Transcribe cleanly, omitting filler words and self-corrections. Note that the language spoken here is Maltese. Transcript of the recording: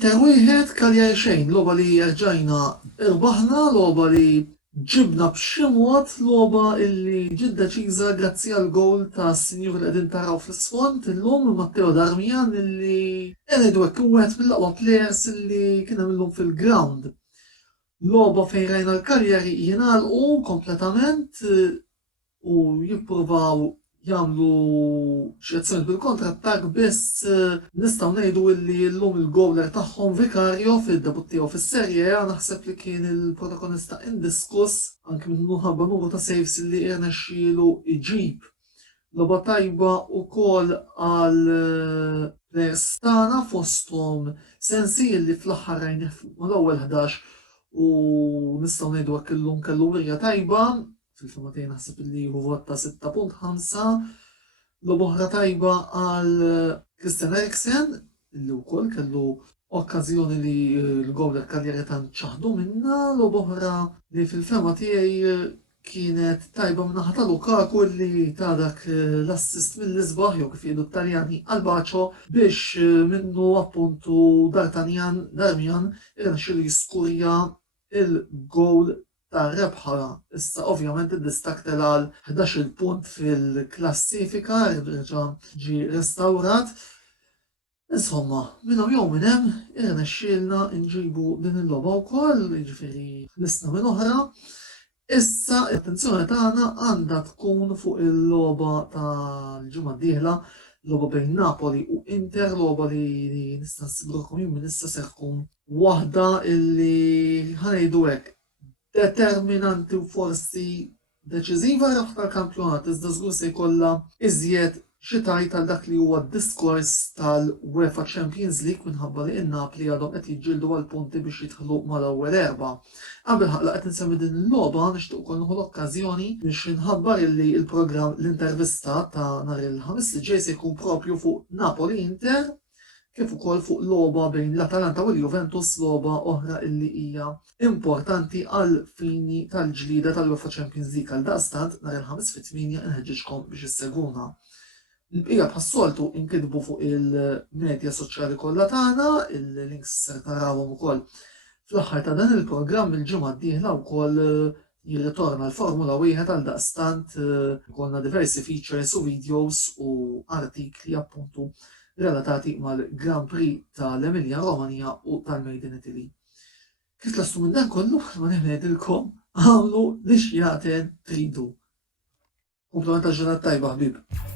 Inter wieħed Cagliari xejn, logħba li rġajna irbaħna, logħba li ġibna b'xi mod, logħba illi ġiet deċiża grazzi għal gowl ta' sinjur li qegħdin taraw fl-isfond illum Matteo Darmian illi ngħidu hekk wieħed mill-aqwa players illi kien hemm illum fil-ground. Logħba fejn rajna l-Cagliari jingħalqu kompletament u jippruvaw jagħmlu xi azzjoni bil-kontrattak biss nistgħu ngħidu illi llum il-gowler tagħhom Vicario fid-debut tiegħu fis-Serje A naħseb li kien il-protagonista indiskuss anke minħabba numru ta' saves illi irnexxielu iġib. Logħba tajba wkoll għal players tagħna fosthom Sensi illi fl-aħħar rajnih mal-ewwel 11 u nistgħu ngħidu hekk illum kellu wirja tajba. Fil-filmatejn naħseb li vot ta' 6.5, logħba oħra tajba għal Christian Eriksen illi wkoll kellu okkażjoni li l-gowler Cagliari tant ċaħdu minna, logħba oħra li fil-fema tiegħi kienet tajba minnaħa ta' Lukaku li ta' dak l-assist mill-isbaħ jew kif jgħidu t-Taljani għal Baċo biex minnu appuntu Darmian irnexxielu jiskurja il-gowl ta' rebħa. Issa ovvjament id-distak għal 11 punt fil-klassifika irġa' ġie restawrat. Insomma, minn jew minn hemm irnexxielna nġibu din il-logħba wkoll, jiġifieri ħlisna minn oħra. Issa l-attenzjoni tagħna għandha tkun fuq il-logħba tal-ġimgħa d-dieħla, logħba bejn Napoli u Inter, logħba li nista' nsigurkom jien minn issa se tkun waħda illi ħanejdu hekk determinanti u forsi deċiżiva rebħa tal-kampjonat, iżda żgur se jkollha iżjed xi tajt għal dak li huwa d-diskors tal-UEFA Champions League minħabba li n-Napoli għadhom qed jiġġieldu għal punti biex jidħlu mal-ewwel erba'. Qabel ħaqla qed insemmi din il-logħba nixtieq ukoll nieħu l-okkażjoni biex inħabbar illi l-programm l-intervista ta' nhar il-ħamis li ġej se jkun proprju fuq Napoli Inter kif ukoll fuq logħba bejn l-Atalanta u l-Juventus, logħba oħra illi hija importanti għal fini tal-ġlida tal-UEFA Champions League għal daqstant nhar il-ħamis fit-8 inħeġġiġkom biex isseguna. Il-bqija bħas-soltu inkitbu fuq il-medja soċjali kollha tagħna, il-links ser tarawhom ukoll fl-aħħar ta' dan il-programm il-ġimgħa d-dieħla wkoll jirritorna l-Formula wieħed għal daqstant ikollna diversi features u videos u artikli appuntu relatati mal-Grand Prix tal-Emilia Romagna u tal-Made in Italy. Kif tlastu minn dan kollu, ma ngħidilkom għamlu li xjaten tridu. Komplementa ġurnata tajba ħbib.